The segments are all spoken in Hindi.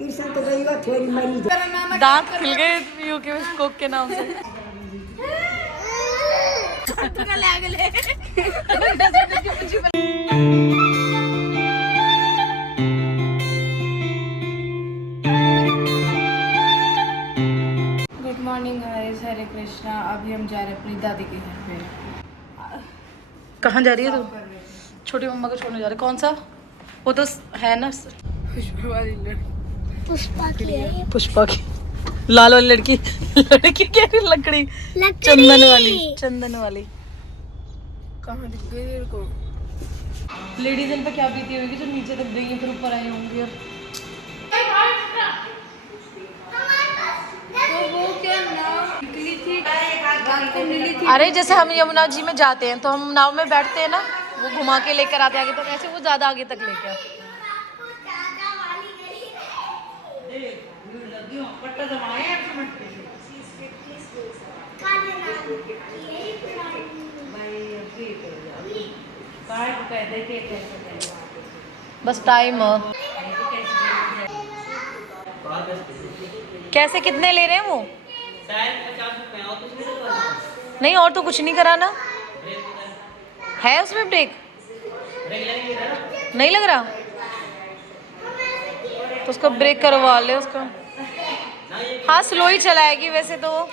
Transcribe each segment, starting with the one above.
कृष्ण तो गई थोड़ी मरी दांत खिल गए यू के कोक के नाम से। गुड मॉर्निंग गाइस, हरे कृष्णा। अभी हम जा रहे हैं अपनी दादी के घर पे। कहाँ जा रही है तू? छोटी मम्मा को छोड़ने जा रहे। कौन सा? वो तो है ना पुष्पा की लाल वाली लड़की। लड़की क्या लकड़ी? चंदन वाली कहाँ दिख गई तेरे को? लेडीज इन पे क्या बीती होगी जो नीचे तक गई है फिर ऊपर आई होंगी। अरे जैसे हम यमुना जी में जाते हैं तो हम नाव में बैठते हैं ना, वो घुमा के लेकर आते आगे तक, ऐसे वो ज्यादा आगे तक लेके आते। बस टाइम कैसे कितने ले रहे हैं वो? नहीं और तो कुछ नहीं कराना है उसमें। ब्रेक नहीं लग रहा तो उसको ब्रेक करवा ले उसका। हाँ स्लो ही चलाएगी वैसे तो वो।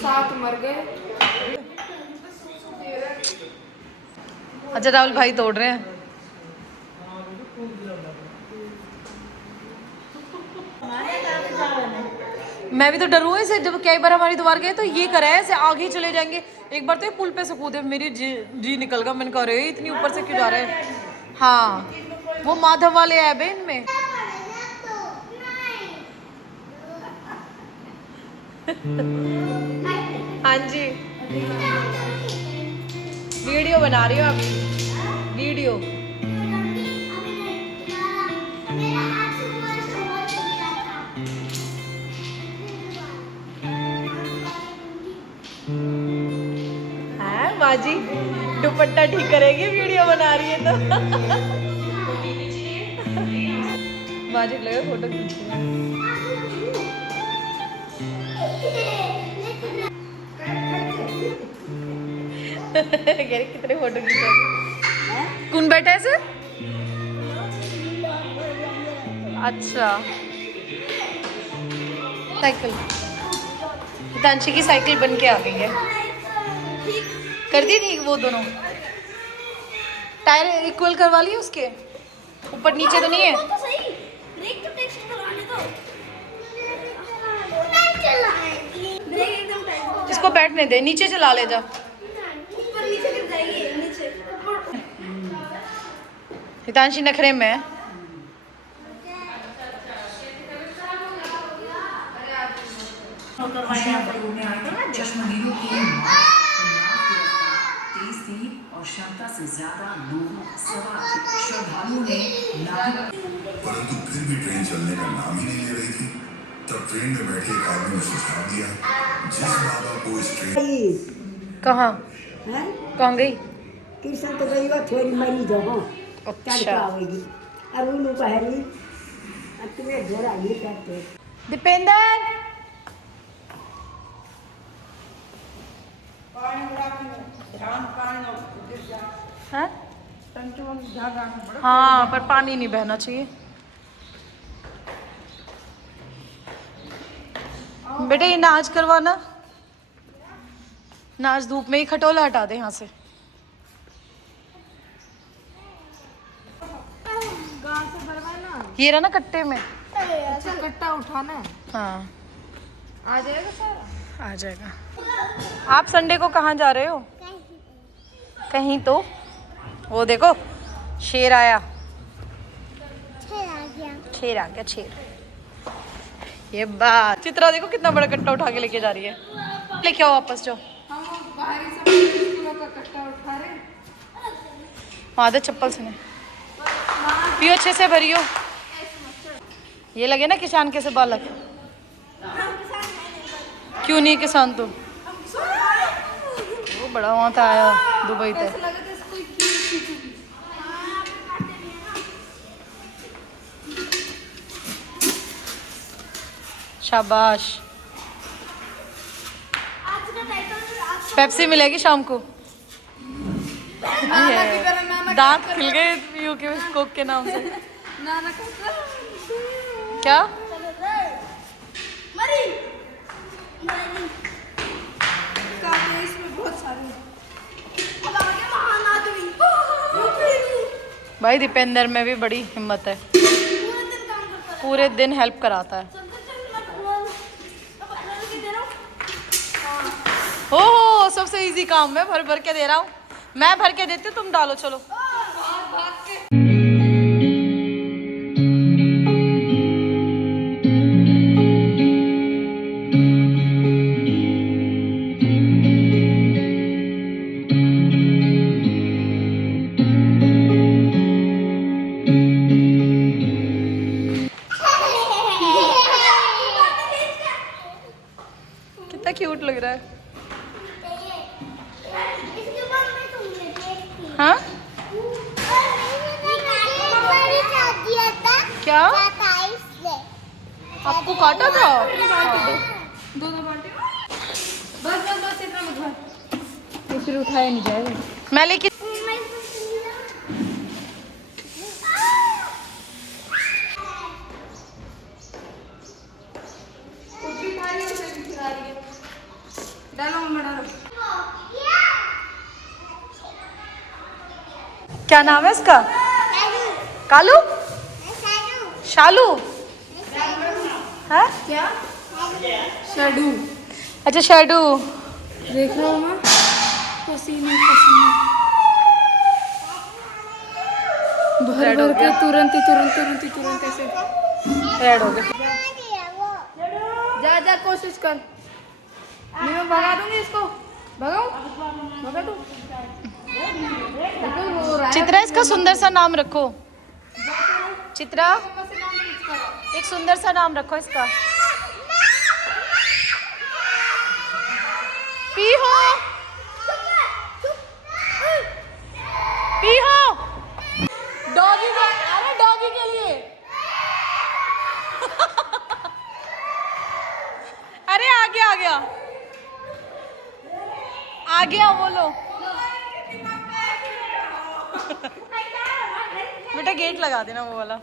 सात मर गए। अच्छा राहुल भाई तोड़ रहे हैं। मैं भी तो डरू इसे। जब कई बार हमारी द्वार गए तो ये करा है ऐसे आगे चले जाएंगे। एक बार तो ये पुल पे से कूदे, मेरी जी निकल गया। मैंने कहा रे इतनी ऊपर से क्यों जा रहे हैं। हाँ वो माधव वाले ऐप है इनमें। हाँ जी वीडियो बना रही हो अभी? वीडियो है बाजी दुपट्टा ठीक करेगी, वीडियो बना रही है तो। बाजी लगे फोटो खींच रही है। कितने फोटो खींचा? कौन बैठा है सर? अच्छा साइकिल हितांशी की साइकिल बन के आ गई है। कर दी ठीक वो दोनों टायर इक्वल करवा लिए उसके ऊपर नीचे तो नहीं है। इसको बैठने दे, नीचे चला ले जा। हितांशी नखरे में है। और क्षमता से ज्यादा लोग सवार थे। श्रद्धालुओं ने परंतु फिर भी ट्रेन चलने का नाम ही नहीं ले रही थी। तब ट्रेन में बैठे एक आदमी ने सुझाव दिया, जिस बाबा को इस ट्रेन कहाँ गई? कृष्ण तो गई थोड़ी मरी जो हो अच्छा और उन पहली तुम्हें घोड़ा ये करते दीपेंद्र हाँ पर पानी नहीं बहना चाहिए। बेटे ये नाच करवाना, नाच धूप में ही खटोला हटा दे यहाँ से। ये रहा ना कट्टे में। अच्छा कट्टा उठाना है। हाँ आ जाएगा सारा? आ जाएगा। आप संडे को कहाँ जा रहे हो? कहीं तो वो देखो शेर आया। शेर आ गया शेर। ये बात चित्रा देखो कितना बड़ा कट्टा उठा के लेके जा रही है। लेके आओ वापस जाओ। हम बाहरी सब का कट्टा उठा रहे आदत चप्पल से नहीं पियो, अच्छे से भरियो। ये लगे ना किसान के से बालक। क्यों नहीं किसान तो वो बड़ा वहाँ था आया दुबई तक। शाबाश। पेप्सी मिलेगी शाम को। दांत खिल गए पीयू के कोक के नाम से। क्या भाई दीपेंद्र में भी बड़ी हिम्मत है, पूरे दिन हेल्प कराता है। हो सबसे इजी काम मैं भर भर के दे रहा हूँ। मैं भर के देती हूँ, तुम डालो चलो। कितना क्यूट लग रहा है। हाँ क्या आपको काटा था? दो बाल्टी बस इतना मत भर, तो फिर उठाया नहीं जाएगा। मैं लेके डालो मम्मा डालो। क्या नाम है इसका? कालू? शालू? है क्या? शेडू। अच्छा शेडू। देख रहा हूँ मैं, पसीने पसीने भर रेड हो भर के गया। तुरंत ऐसे। रेड हो गया। जा कोशिश कर। नहीं मैं भगा दूंगी इसको। भगा दूँ। देखो वो रहा है। चित्रा इसका सुंदर सा नाम रखो। चित्रा एक सुंदर सा नाम रखो इसका। पीहो डॉगी को, अरे डॉगी के लिए। अरे आ गया बोलो। बेटा गेट लगा देना वो वाला।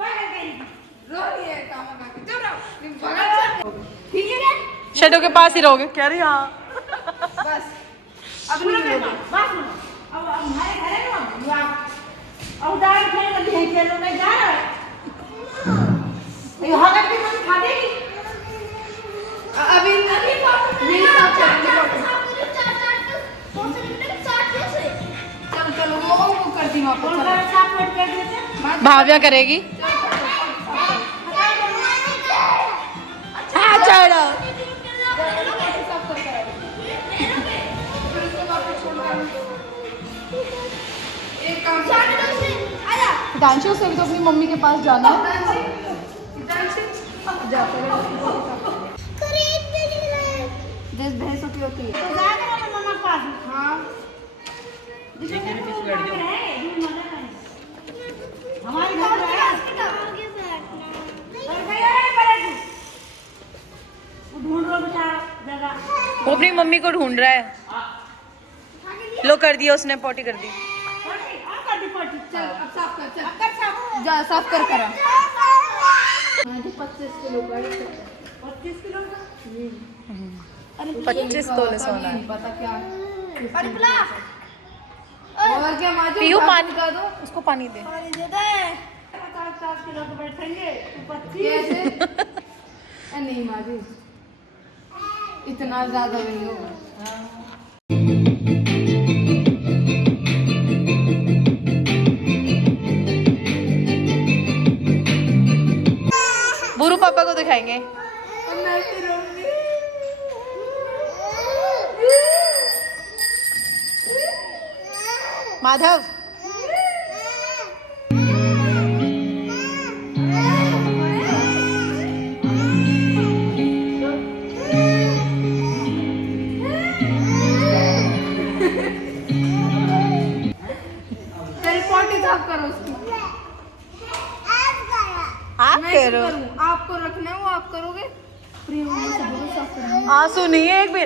शेडो के पास ही रहोगे कह रही। हाँ बस अब नहीं मिलोगे। अभी चलो वो कर दी वापस। भाव्या करेगी। हाँ चलो। हितांशु से भी तो अपनी मम्मी के पास जाना है। भैंसों की होती है। हाँ वो अपनी मम्मी को ढूंढ रहा है। लो कर दिया उसने, पोटी कर दी। चल अब साफ कर। चल जा साफ कर करा। 25 किलो 25 किलो 25 तोले सोना है। पता क्या और क्या माजू पीयू पानी कर दो उसको पानी दे। 50 किलो तो बैठेंगे तो 25 कैसे नहीं माजू इतना ज्यादा नहीं होगा। बुरू पापा को दिखाएंगे। माधव कह रहे हो? आपको रखना है वो आप करोगे। प्रेम से बोलो साफ करेंगे। आंसू नहीं है एक भी।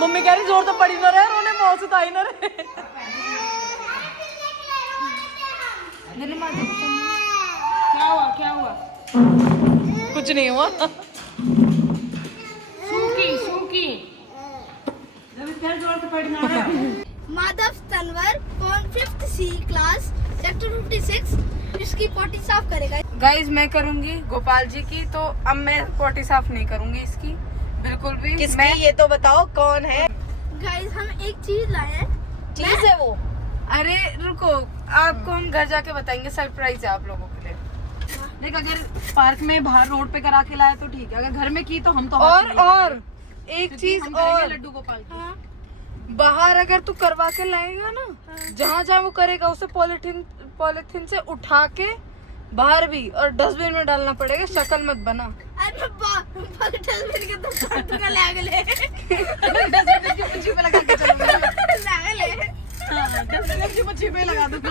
मम्मी कह रही जोर तो पड़ी ना रहे, रोने मौत उताई ना रहे। क्या हुआ? कुछ नहीं हुआ। सूखी माधव तनवर कौन 5th C क्लास सेक्टर 56 इसकी पोटी साफ करेगा। गाइज मैं करूंगी गोपाल जी की, तो अब मैं पोटी साफ नहीं करूंगी इसकी बिल्कुल भी। किसकी ये तो बताओ कौन है? गाइस हम एक चीज लाए हैं। चीज है वो? अरे रुको, आपको हम घर जाके बताएंगे, सरप्राइज है आप लोगों के लिए। देख अगर पार्क में बाहर रोड पे करा के लाए तो ठीक है, अगर घर में की तो हम तो और एक चीज और, लड्डू गोपाल की। हाँ, बाहर अगर तू करवा के लाएगा ना, जहाँ जहाँ वो करेगा उसे पॉलिथीन से उठा के बाहर भी और डस्टबिन में डालना पड़ेगा। शक्ल मत बना। अरे डस्टबिन के तो टूटूगा लागले डस्टबिन की मुझे पे लगा के चलूंगा। लागले डस्टबिन की मुझे पे लगा दूंगा।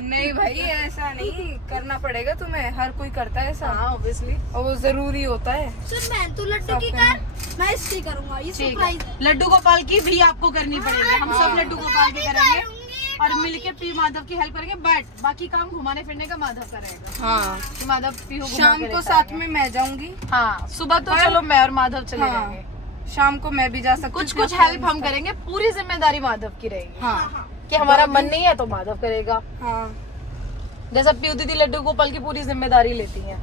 नहीं भाई ऐसा नहीं करना पड़ेगा तुम्हें, हर कोई करता है ऐसा। हाँ ऑब्वियसली। और वो जरूरी होता है। सुन बहन तू लड्डू की कर, मैं इसकी करूंगा। ये सरप्राइज है। लड्डू गोपाल की भी आपको करनी पड़ेगी। हम सब लड्डू गोपाल की करेंगे और मिलके पी माधव की हेल्प करेंगे, बट बाकी काम घुमाने फिरने का माधव करेगा। हाँ, कि माधव पी हो शाम को साथ में मैं जाऊंगी। हाँ सुबह तो चलो मैं और माधव चले हाँ, जाएंगे। शाम को मैं भी जा सकती हूँ। कुछ हेल्प हम करेंगे, पूरी जिम्मेदारी माधव की रहेगी। हाँ कि हमारा मन नहीं है तो माधव करेगा। हाँ, जैसा पीयू दीदी लड्डू गोपाल की पूरी जिम्मेदारी लेती है।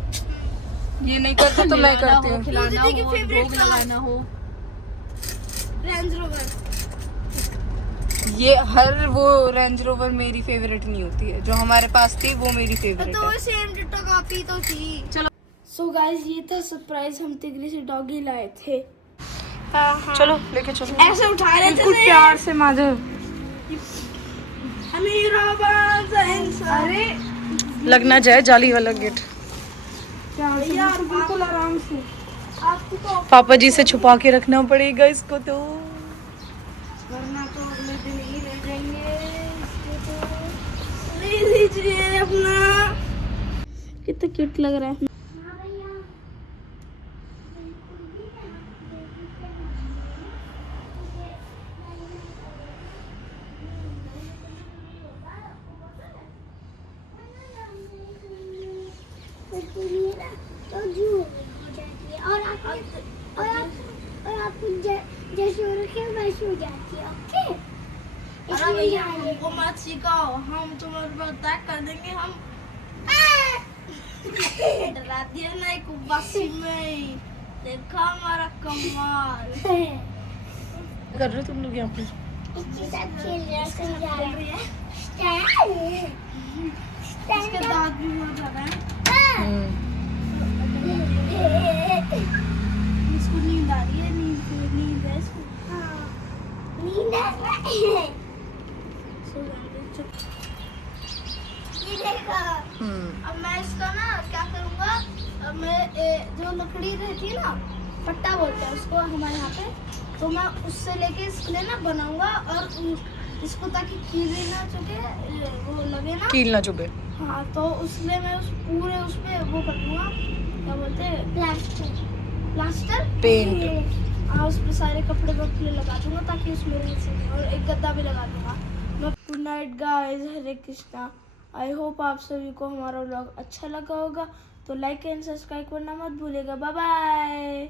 ये नहीं करते तो मैं करती हूँ। खिलाना दीदी की हो, favorite भोग car। लगाना हो। Range rover. ये हर वो रेंज रोवर मेरी फेवरेट नहीं होती है, जो हमारे पास थी वो मेरी फेवरेट तो है। सेम डिट्टो कॉपी तो थी। चलो। सो गाइस ये था सरप्राइज, हम तिगरी से डॉगी लाए थे। चलो लेके चलो। ऐसे उठा रहे थे कुछ प्यार से माधव। अरे लगना जाए जाली वाला गेट। यार बिल्कुल आराम से आपको तो पापा जी से छुपा के रखना पड़ेगा इसको तो। वरना तो अगले दिन ही ले जाएंगे इसको। तो ले लीजिए अपना। कितना क्यूट लग रहा है। तो झूठ हो जाती है और आप जैसे हो रखे वैसे हो जाती है। ओके अरे भैया हमको मत सिखाओ, हम तुम्हारे पर अटैक कर देंगे। हम डरा दिया ना एक उबासी में। देखा हमारा कमाल। कर रहे हो तुम लोग यहाँ पे? इसके साथ खेल रही है। इसके दांत भी बहुत ज्यादा है। इसको नींद आ रही है। नींद है इसको। नींद आ रही है। सो जाएंगे, चुप। ये देखो अब मैं इसका ना क्या करूँगा, अब मैं जो लकड़ी रहती है ना, पट्टा बोलते हैं उसको हमारे यहाँ पे, तो मैं उससे लेके इसके लिए ना बनाऊंगा और इसको ताकि कील ना चुके, वो लगे ना। कील ना चुभे। हाँ तो उसमें मैं उस पूरे उसमें वो कर दूंगा, क्या बोलते हैं, प्लास्टर पेंट। हाँ उस पर सारे कपड़े वपड़े लगा दूंगा ताकि उसमें रह सके, और एक गद्दा भी लगा दूंगा। Good night guys, Hare Krishna. I hope आप सभी को हमारा व्लॉग अच्छा लगा होगा, तो लाइक एंड सब्सक्राइब करना मत भूलिएगा। Bye bye.